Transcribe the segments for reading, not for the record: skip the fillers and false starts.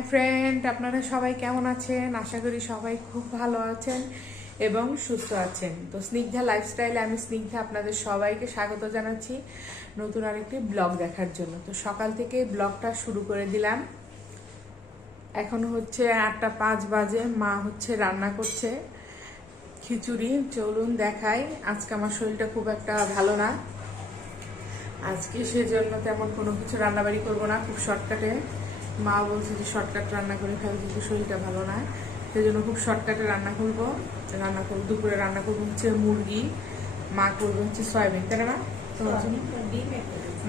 Hi friend, আপনারা সবাই কেমন আছেন? আশা করি সবাই খুব ভালো আছেন এবং সুস্থ আছেন। তো স্নিগ্ধা লাইফস্টাইলে আমি স্নিগ্ধা আপনাদের সবাইকে স্বাগত জানাচ্ছি নতুন আরেকটি ব্লগ দেখার জন্য। তো সকাল থেকে ব্লগটা শুরু করে দিলাম। এখন হচ্ছে 8:05 বাজে। মা হচ্ছে রান্না করছে খিচুড়ি। চলুন দেখাই। আজকে আমার শরীরটা খুব একটা ভালো না, আজকে সেজন্য তেমন কোনো কিছু রান্নাবাড়ি করবো না, খুব শর্টকাটে। মা বলছে যে শর্টকাট রান্না করে খাবে, কিন্তু শরীরটা ভালো না, সেই জন্য খুব শর্টকাটে রান্না করবো। দুপুরে রান্না করবো হচ্ছে মুরগি, মা করবে হচ্ছে সয়াবিন। তাই না?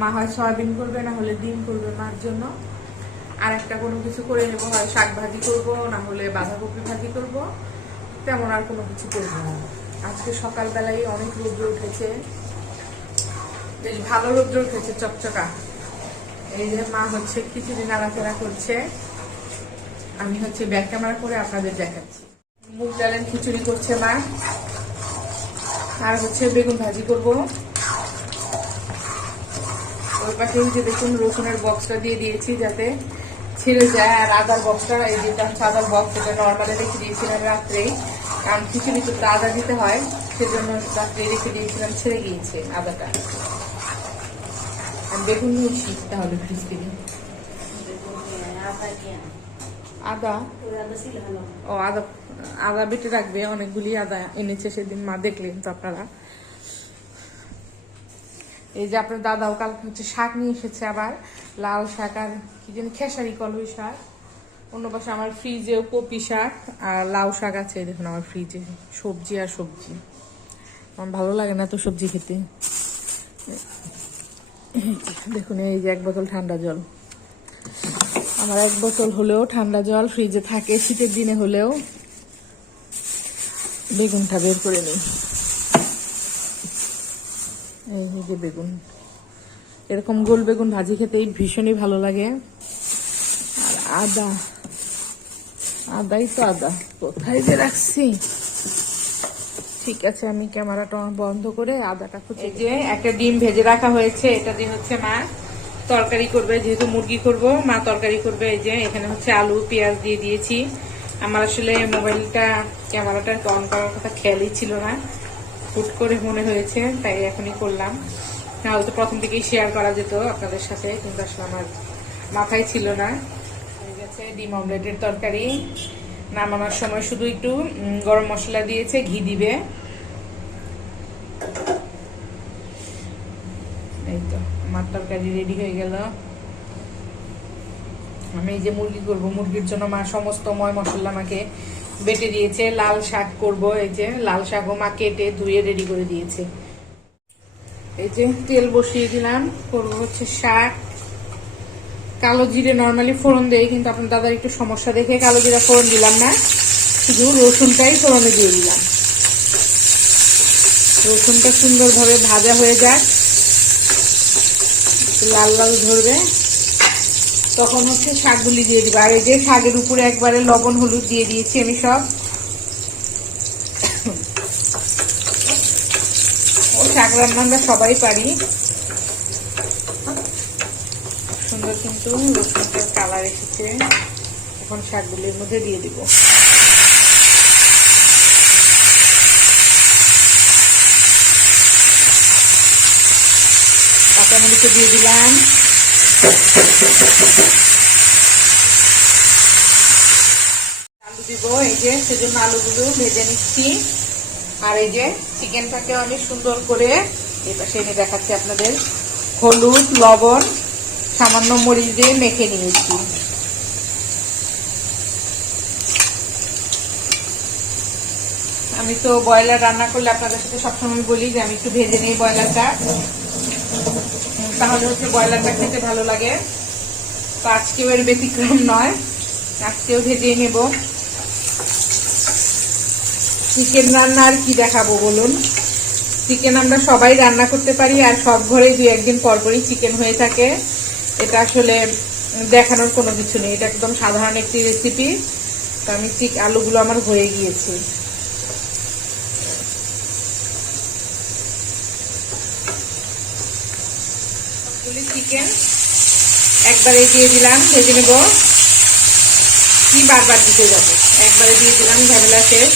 মা হয় সয়াবিন করবে, না হলে ডিম করবে মার জন্য। আর একটা কোনো কিছু করে নেবো, হয় শাক ভাজি করবো, না হলে বাঁধাকপি ভাজি করবো, তেমন আর কোনো কিছু করবো না। আজকে সকালবেলায় অনেক রোদ্র উঠেছে, বেশ ভালো রোদ্র উঠেছে, চকচকা। এই যে মা হচ্ছে খিচুড়ি নাড়াচাড়া করছে, আমি হচ্ছে ব্যাক ক্যামেরা করে আপনাদের দেখাচ্ছি। মুগ ডালের খিচুড়ি করছে মা, আর হচ্ছে বেগুন ভাজি করব। ওই পাশে যে দেখুন রসুনের বক্সটা দিয়ে দিয়েছি যাতে ছেড়ে যায়, আর আদার বক্সটা, এই যেটা হচ্ছে আদার বক্স, এটা নর্মালি রেখে দিয়েছিলাম রাত্রেই, কারণ খিচুড়ি তো আদা দিতে হয়, সেজন্য রাত্রে রেখে দিয়েছিলাম, ছেড়ে গিয়েছে আদাটা। বেগুন নিয়ে শিখতে হবে ফ্রিজ থেকে। আদা ও আদা আদা বেটে রাখবে, অনেকগুলি আদা এনেছে সেদিন মা, দেখলেন তো আপনারা। এই যে আপনার দাদাও কালকে হচ্ছে শাক নিয়ে এসেছে, আবার লাল শাক আর কি যেন খেসারি কলই শাক। অন্য পাশে আমার ফ্রিজেও কপি শাক আর লাউ শাক আছে। দেখুন আমার ফ্রিজে সবজি আর সবজি, আমার ভালো লাগে না তো সবজি খেতে। দেখুন এই যে 1 বোতল ঠান্ডা জল, আমার 1 বোতল হলেও ঠান্ডা জল ফ্রিজে থাকে, শীতের দিনে হলেও। বেগুনটা বের করে নিই। এই যে বেগুন, এরকম গোল বেগুন ভাজি খেতেই ভীষণই ভালো লাগে। আর আদাই তো আদা কোথায় যে রাখছি। ঠিক আছে, আমি ক্যামেরাটা বন্ধ করে আদাটা খুঁজে। এই যে একটা ডিম ভেজে রাখা হয়েছে, এটা দিয়ে হচ্ছে মা তরকারি করবে, যেহেতু মুরগি করব মা তরকারি করবে। এই যে এখানে হচ্ছে আলু পেঁয়াজ দিয়ে দিয়েছি। আমার আসলে মোবাইলটা ক্যামেরাটা অন করার কথা খেয়ালই ছিল না, হুট করে মনে হয়েছে, তাই এখনই করলাম। নাহলে তো প্রথম থেকেই শেয়ার করা যেত আপনাদের সাথে, কিন্তু আসলে আমার মাথায় ছিল না। হয়ে গেছে ডিম অমলেটের তরকারি। নামানোর সময় শুধু একটু গরম মশলা দিয়েছে, ঘি দিবে। এই তো আমার তরকারি রেডি হয়ে গেল। আমি এই যে মুরগি করব, মুরগির জন্য মা সমস্ত ময় মশলা আমাকে বেটে দিয়েছে। লাল শাক করব, এই যে লাল শাকও মা কেটে ধুয়ে রেডি করে দিয়েছে। এই যে তেল বসিয়ে দিলাম, করবো হচ্ছে শাক। কালো জিরে নর্মালি ফোড়ন দেয়, কিন্তু আপনার দাদার একটু সমস্যা দেখে কালো জিরা ফোড়ন দিলাম না, শুধু রসুনটাই ফোড়নে দিয়ে দিলাম। রসুনটা সুন্দরভাবে ভাজা হয়ে যাক, লাল লাল ধরবে, তখন হচ্ছে শাকগুলি দিয়ে দিবা। আর এই যে শাকের উপরে একবারে লবণ হলুদ দিয়ে দিয়েছি আমি সব। ও শাক রান্না আমরা সবাই পারি। সুন্দর কিন্তু রসুনটার কালার এসেছে, এখন শাকগুলির মধ্যে দিয়ে দিব। কাঁচামরিচ দিয়ে দিলাম। আলু দিব, এই যে সেজন্য আলুগুলো ভেজে নিচ্ছি। আর এই যে চিকেনটাকেও আমি সুন্দর করে এই পাশে এনে দেখাচ্ছি আপনাদের, হলুদ লবণ সামান্য মরিচ দিয়ে মেখে নিয়েছি। আমি তো ব্রয়লার রান্না করলে আপনাদের সাথে সবসময় বলি যে আমি একটু ভেজে নিই ব্রয়লারটা, তাহলে হচ্ছে ব্রয়লারটা খেতে ভালো লাগে। তো আজকেও এর ব্যতিক্রম নয়, আজকেও ভেজে নেব। চিকেন রান্না আর কি দেখাবো বলুন, চিকেন আমরা সবাই রান্না করতে পারি, আর সব ঘরেই 2-1 দিন পরপরই চিকেন হয়ে থাকে। এটা আসলে দেখানোর কোনো কিছু নেই, এটা একদম সাধারণ একটি রেসিপি। তো আমি আলুগুলো আমার হয়ে গিয়েছে। চিকেন একবারে দিয়ে দিলাম, ভেজে নেব। বারবার দিতে যাব, একবারে দিয়ে দিলাম, ঝামেলা শেষ।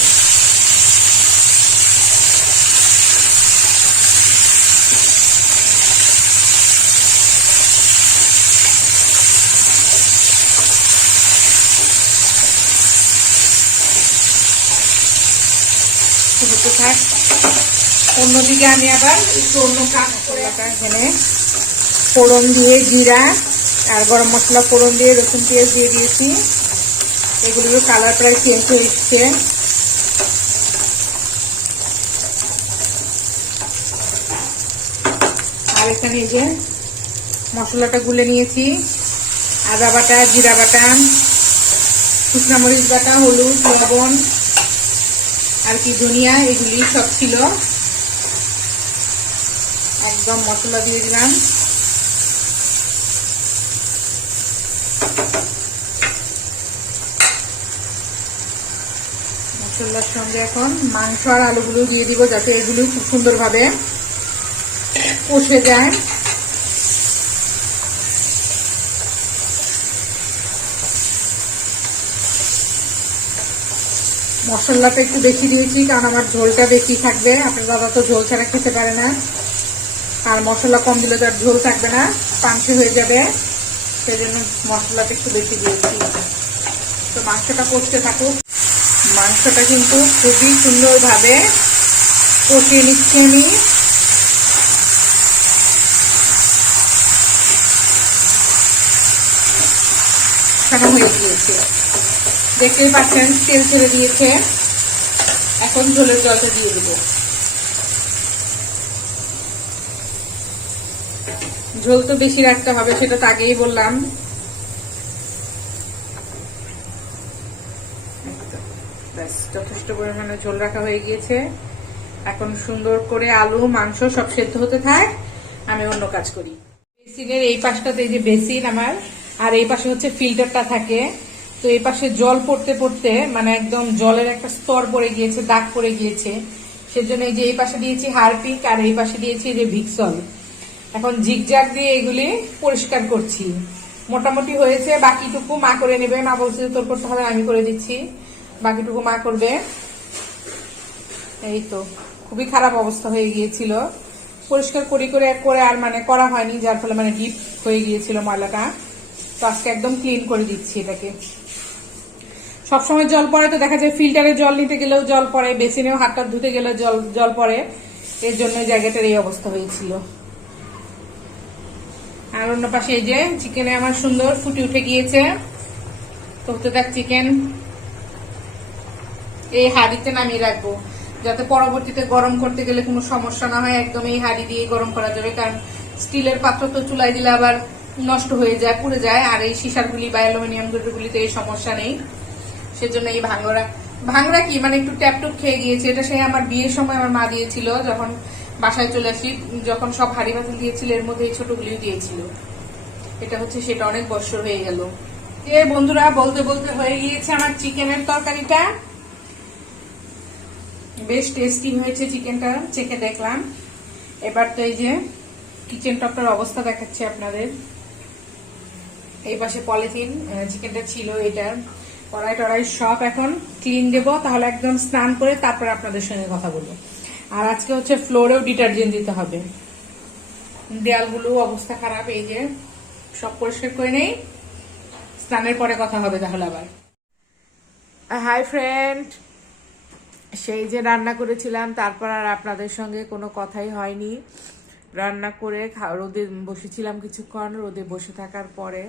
হতে থাক। অন্যদিকে আমি আবার একটু অন্য কাজ করে এখানে ফোড়ন দিয়ে জিরা আর গরম মশলা ফোড়ন দিয়ে রসুন পেঁয়াজ দিয়ে দিয়েছি। এগুলোর কালার প্রায় চেঞ্জ হয়ে এসছে। আর এখানে এই যে মশলাটা গুলে নিয়েছি, আদা বাটা, জিরা বাটা, শুকনা মরিচ বাটা, হলুদ, লবণ আর কি ধনিয়া, এগুলি সব ছিল। একদম মশলা দিয়ে দিলাম। মশলার সঙ্গে এখন মাংস আর আলুগুলো দিয়ে দিব, যাতে এগুলো খুব সুন্দরভাবে কষে যায়। মশলাটা একটু বেশি দিয়েছি, কারণ আমার ঝোলটা বেশি থাকবে। আপনার দাদা তো ঝোল ছাড়া খেতে পারে না, আর মশলা কম দিলে তো আর ঝোল থাকবে না, পাঞ্চে হয়ে যাবে। সেই জন্য মশলাটা একটু বেশি দিয়েছি। তো মাংসটা কষতে থাকুক। মাংসটা কিন্তু খুবই সুন্দরভাবে কষিয়ে নিচ্ছি আমি। হয়ে গিয়েছে, দেখতেই পাচ্ছেন তেল ছেড়ে দিয়েছে। এখন ঝোলের জলটা দিয়ে দেব। ঝোল তো বেশি রাখতে হবে, সেটা তো আগেই বললাম। যথেষ্ট পরিমাণে ঝোল রাখা হয়ে গিয়েছে। এখন সুন্দর করে আলু মাংস সব সেদ্ধ হতে থাক, আমি অন্য কাজ করি। বেসিনের এই পাশটাতে এই যে বেসিন আমার, আর এই পাশে হচ্ছে ফিল্টারটা থাকে। তো এই পাশে জল পড়তে পড়তে মানে একদম জলের একটা স্তর পড়ে গিয়েছে, দাগ পড়ে গিয়েছে। সেজন্য এই যে এই পাশে দিয়েছি হারপিক আর এই পাশে দিয়েছি যে ভিক্সল। এখন ঝিকঝাক দিয়ে এগুলি পরিষ্কার করছি। মোটামুটি হয়েছে, বাকিটুকু মা করে নেবে। মা বলছে তোর করতে হবে, আমি করে দিচ্ছি। বাকিটুকু মা করবে। এই তো খুবই খারাপ অবস্থা হয়ে গিয়েছিল, পরিষ্কার করে আর মানে করা হয়নি, যার ফলে মানে ডিপ হয়ে গিয়েছিল ময়লাটা। তো আজকে একদম ক্লিন করে দিচ্ছি এটাকে। সবসময় জল পড়ে, তো দেখা যায় ফিল্টারে জল নিতে গেলেও জল পড়ে, বেসিনেও হাতটা ধুতে গেলে জল পড়ে। এর জন্য জায়গাটার এই অবস্থা হয়েছিল। আর অন্য পাশে এই যে চিকেনে আমার সুন্দর ফুটে উঠে গিয়েছে। তো হতে থাক চিকেন। এই হাঁড়িতে নামিয়ে রাখবো, যাতে পরবর্তীতে গরম করতে গেলে কোনো সমস্যা না হয়। একদম এই হাঁড়ি দিয়ে গরম করা যাবে, কারণ স্টিলের পাত্র তো চুলায় দিলে আবার নষ্ট হয়ে যায়, পুড়ে যায়। আর এই সিসারগুলি বা অ্যালুমিনিয়াম গুলিতে এই সমস্যা নেই। সেজন্য এই ভাঙরা কি মানে একটু ট্যাপটুপ খেয়ে গিয়েছে। এটা সেই আমার বিয়ের সময় আমার মা দিয়েছিল, যখন বাসায় চলে আসি, যখন সব হাঁড়ি বাতিল দিয়েছিল, এর মধ্যে এই ছোটগুলিও দিয়েছিল। এটা হচ্ছে সেটা, অনেক বছর হয়ে গেল। বন্ধুরা, বলতে বলতে হয়ে গিয়েছে আমার চিকেনের তরকারিটা। বেশ টেস্টি হয়েছে চিকেনটা, চেখে দেখলাম। এবার তো এই যে কিচেন টপটার অবস্থা দেখাচ্ছে আপনাদের। এই পাশে পলিথিন চিকেনটা ছিল, এটার কড়াই টড়াই সব এখন ক্লিন দেবো, তাহলে একদম স্নান করে তারপর আপনাদের সঙ্গে কথা বলবো। আর আজকে হচ্ছে ফ্লোরেও ডিটারজেন্ট দিতে হবে, দেয়ালগুলো অবস্থা খারাপ। এই যে সব পরিষ্কার করে নেই, স্নানের পরে কথা হবে তাহলে আবার। হাই ফ্রেন্ড, সেই যে রান্না করেছিলাম, তারপর আর আপনাদের সঙ্গে কোনো কথাই হয়নি। রান্না করে রোদে বসেছিলাম কিছুক্ষণ। রোদে বসে থাকার পরে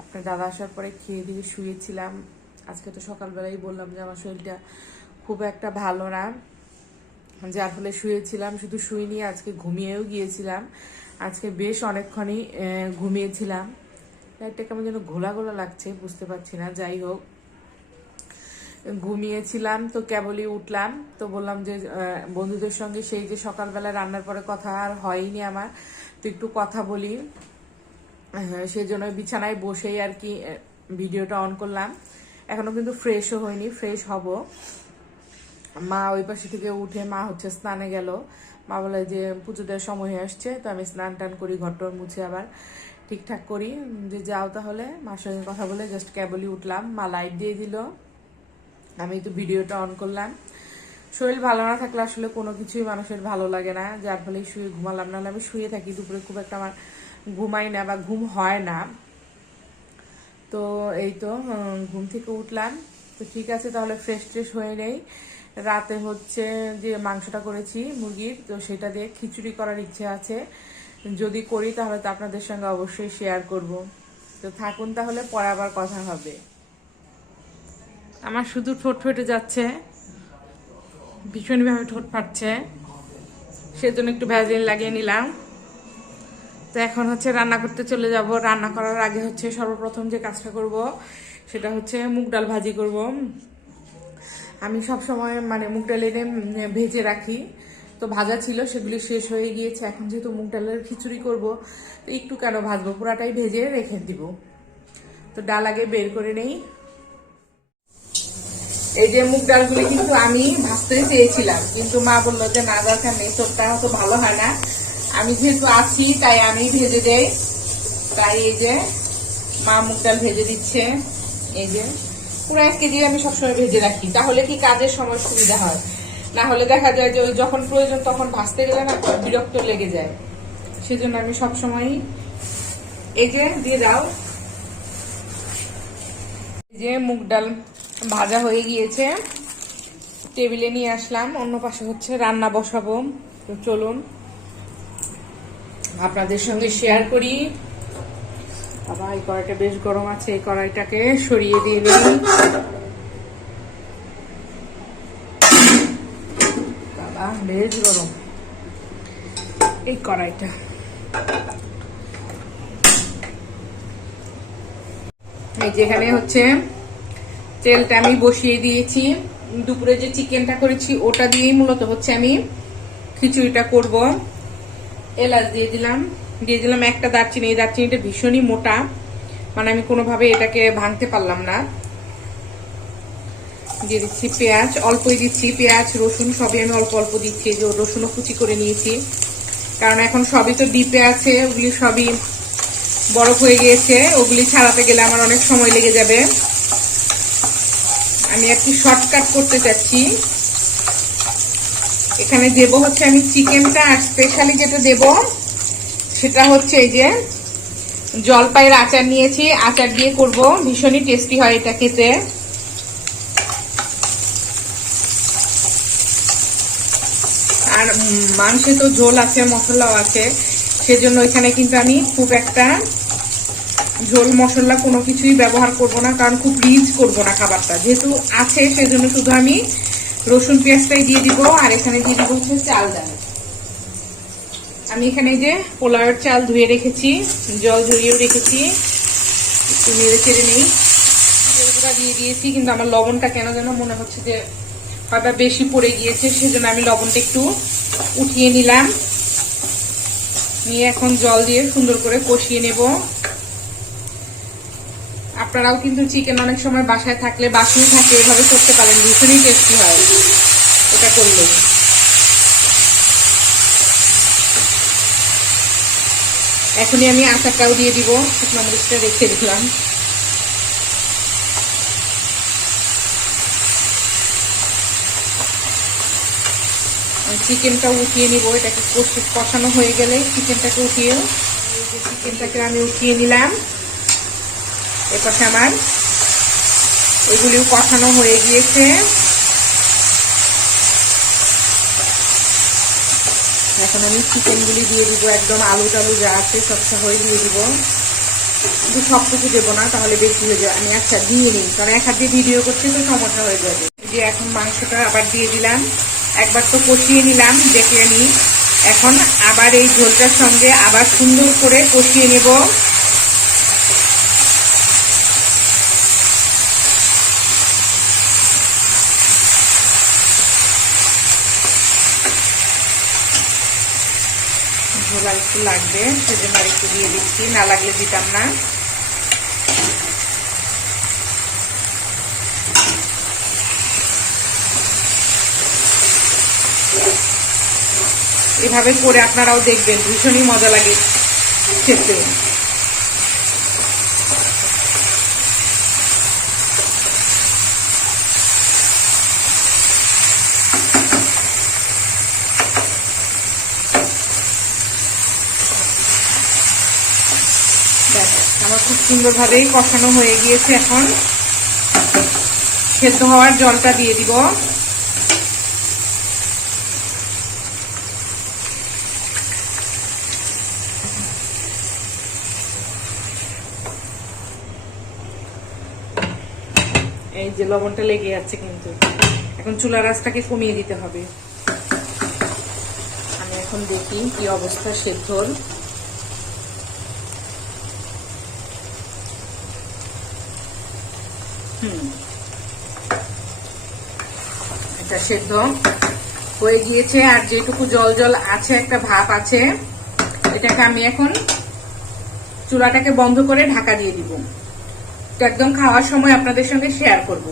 আপনার দাদা আসার পরে খেয়ে দিয়ে শুয়েছিলাম। আজকে তো সকালবেলাই বললাম যে আমার শরীরটা খুব একটা ভালো না, যার ফলে শুয়েছিলাম। শুধু শুইনি, আজকে ঘুমিয়েও গিয়েছিলাম। আজকে বেশ অনেকক্ষণই ঘুমিয়েছিলাম। লাইটটা কেমন যেন ঘোলা ঘোলা লাগছে, বুঝতে পারছি না। যাই হোক, ঘুমিয়েছিলাম, তো কেবলই উঠলাম। তো বললাম যে বন্ধুদের সঙ্গে সেই যে সকালবেলা রান্নার পরে কথা আর হয়নি আমার, তো একটু কথা বলি। সেই জন্য বিছানায় বসেই আর কি ভিডিওটা অন করলাম। এখনো কিন্তু ফ্রেশও হয়নি, ফ্রেশ হব। মা ওই পাশে থেকে উঠে মা হচ্ছে স্নানে গেল। মা বলে যে পুজো দেওয়ার সময় হয়ে আসছে, তো আমি স্নান টান করি, ঘরটা মুছে আবার ঠিকঠাক করি। যে যাও তাহলে, মার সঙ্গে কথা বলে জাস্ট কেবলই উঠলাম, মা লাইট দিয়ে দিল, আমি তো ভিডিওটা অন করলাম। শরীর ভালো না থাকলে আসলে কোনো কিছুই মানুষের ভালো লাগে না, যার ফলে শুয়ে ঘুমালাম। নাহলে আমি শুয়ে থাকি, দুপুরে খুব একটা আমার ঘুমাই না বা ঘুম হয় না। তো এই তো ঘুম থেকে উঠলাম। তো ঠিক আছে, তাহলে ফ্রেশ ট্রেশ হয়ে নেই। রাতে হচ্ছে যে মাংসটা করেছি মুরগির, তো সেটা দিয়ে খিচুড়ি করার ইচ্ছে আছে। যদি করি তাহলে তো আপনাদের সঙ্গে অবশ্যই শেয়ার করব। তো থাকুন তাহলে, পরে আবার কথা হবে। আমার শুধু ঠোঁট ফেটে যাচ্ছে, ভীষণভাবে ঠোঁট ফাটছে, সেজন্য একটু ভ্যাসলিন লাগিয়ে নিলাম। তো এখন হচ্ছে রান্না করতে চলে যাব। রান্না করার আগে হচ্ছে সর্বপ্রথম যে কাজটা করব সেটা হচ্ছে মুগ ডাল ভাজি করব। আমি সব সময় মানে মুগ ডাল এনে ভেজে রাখি, তো ভাজা ছিল, সেগুলি শেষ হয়ে গিয়েছে। এখন যেহেতু মুগ ডালের খিচুড়ি করব, তো একটু কেন ভাজবো, পুরাটাই ভেজে রেখে দিব। তো ডাল আগে বের করে নেই। এই যে মুগ ডালগুলি কিন্তু আমি ভাজতে চেয়েছিলাম, কিন্তু মা বললো যে না, দরকার নেই, তোরটা তো ভালো হয় না, আমি যেহেতু আছি তাই আমি ভেজে দেই। তাই এই যে মা মুগ ডাল ভেজে দিচ্ছে। এই যে পুরো 1 কেজি আমি সবসময় ভেজে রাখি, তাহলে কি কাজের সময় সুবিধা হয়। না হলে দেখা যায় যে ওই যখন প্রয়োজন তখন ভাজতে গেলে না বিরক্ত লেগে যায়। সেজন্য আমি সবসময় এই যে দিয়ে দাও। এই যে মুগ ডাল ভাজা হয়ে গিয়েছে, টেবিলে নিয়ে আসলাম। অন্য পাশে হচ্ছে রান্না বসাবো। তো চলুন আপনাদের সঙ্গে শেয়ার করি। বাবা, এই কড়াইটা বেশ গরম আছে, এই কড়াইটাকে সরিয়ে দিয়ে নিই। বাবা বেশ গরম এই কড়াইটা। এই যেখানে হচ্ছে তেলটা আমি বসিয়ে দিয়েছি, দুপুরে যে চিকেনটা করেছি ওটা দিয়েই মূলত হচ্ছে আমি খিচুড়িটা করব। এলাচ দিয়ে দিলাম একটা দারচিনি। এই দারচিনিটা ভীষণই মোটা, মানে আমি কোনোভাবে এটাকে ভাঙতে পারলাম না। দিয়ে দিচ্ছি পেঁয়াজ, অল্পই দিচ্ছি, পেঁয়াজ রসুন সবই আমি অল্প অল্প দিচ্ছি। যে রসুনও কুচি করে নিয়েছি, কারণ এখন সবই তো ডিপে আছে, ওগুলি সবই বরফ হয়ে গিয়েছে, ওগুলি ছাড়াতে গেলে আমার অনেক সময় লেগে যাবে। আমি আর কি শর্টকাট করতে চাচ্ছি। এখানে দেব হচ্ছে আমি চিকেনটা, আর স্পেশালি যেটা দেব সেটা হচ্ছে এই যে জলপাইয়ের আচার নিয়েছি, আচার দিয়ে করব, ভীষণই টেস্টি হয় এটা খেতে। আর মাংসে তো ঝোল আছে, মশলাও আছে, সেজন্য এখানে কিন্তু আমি খুব একটা ঝোল মশলা কোনো কিছুই ব্যবহার করব না, কারণ খুব রিচ করব না খাবারটা, যেহেতু আছে সেজন্য শুধু আমি রসুন পেঁয়াজটাই দিয়ে দিব। আর এখানে দিয়ে দিব হচ্ছে চাল ডাল। আমি এখানে যে পোলাওয়ের চাল ধুয়ে রেখেছি, জল ঝরিয়েও রেখেছি, একটু নেড়ে চেড়ে নিই। গুঁড়া দিয়ে দিয়েছি, কিন্তু আমার লবণটা কেন যেন মনে হচ্ছে যে হয়তো বেশি পড়ে গিয়েছে, সেজন্য আমি লবণটা একটু উঠিয়ে নিলাম। নিয়ে এখন জল দিয়ে সুন্দর করে কষিয়ে নেব। আপনারাও কিন্তু চিকেন অনেক সময় বাসায় থাকলে, বাসি থাকে, এভাবে করতে পারেন, ভীষণই টেস্টি হয় এটা করলে। এখনই আমি আচারটাও দিয়ে দিব, শুকনো মরিচটা রেখে দিলাম। চিকেনটাও উঠিয়ে নিব, এটাকে কষানো হয়ে গেলে চিকেনটাকে উঠিয়ে, চিকেনটাকে আমি উঠিয়ে নিলাম। এপাশে আমার এগুলিও কষানো হয়ে গিয়েছে। এখন আমি চিকেনগুলি দিয়ে দিব, একদম আলু টালু যা আছে সব সহই দিয়ে দিব, কিন্তু সবটুকু দেবো না, তাহলে বেশি হয়ে যাবে। আমি আচ্ছা দিয়ে নিই, কারণ এক হাত দিয়ে ভিডিও করতে তো সমস্যা হয়ে যাবে। যে এখন মাংসটা আবার দিয়ে দিলাম, একবার তো কষিয়ে নিলাম, দেখলে নিই। এখন আবার এই ঝোলটার সঙ্গে আবার সুন্দর করে কষিয়ে নেব। ঝোল আর একটু লাগবে, সেজন্য আর একটু দিয়ে দিচ্ছি, না লাগলে দিতাম না। এভাবে করে আপনারাও দেখবেন, ভীষণই মজা লাগে খেতে। সুন্দরভাবে কষানো হয়ে গিয়েছে। এখন সেদ্ধ হওয়ার জলটা দিয়ে দিব। এই যে লবণটা লেগে যাচ্ছে, কিন্তু এখন চুলার আঁচটাকে কমিয়ে দিতে হবে। আমি এখন দেখি কি অবস্থা সেদ্ধর। এটা সেদ্ধ হয়ে গিয়েছে। আর যেটুকু জল জল আছে, একটা ভাপ আছে, এটাকে আমি এখন চুলাটাকে বন্ধ করে ঢাকা দিয়ে দিব। একদম খাওয়ার সময় আপনাদের সঙ্গে শেয়ার করব।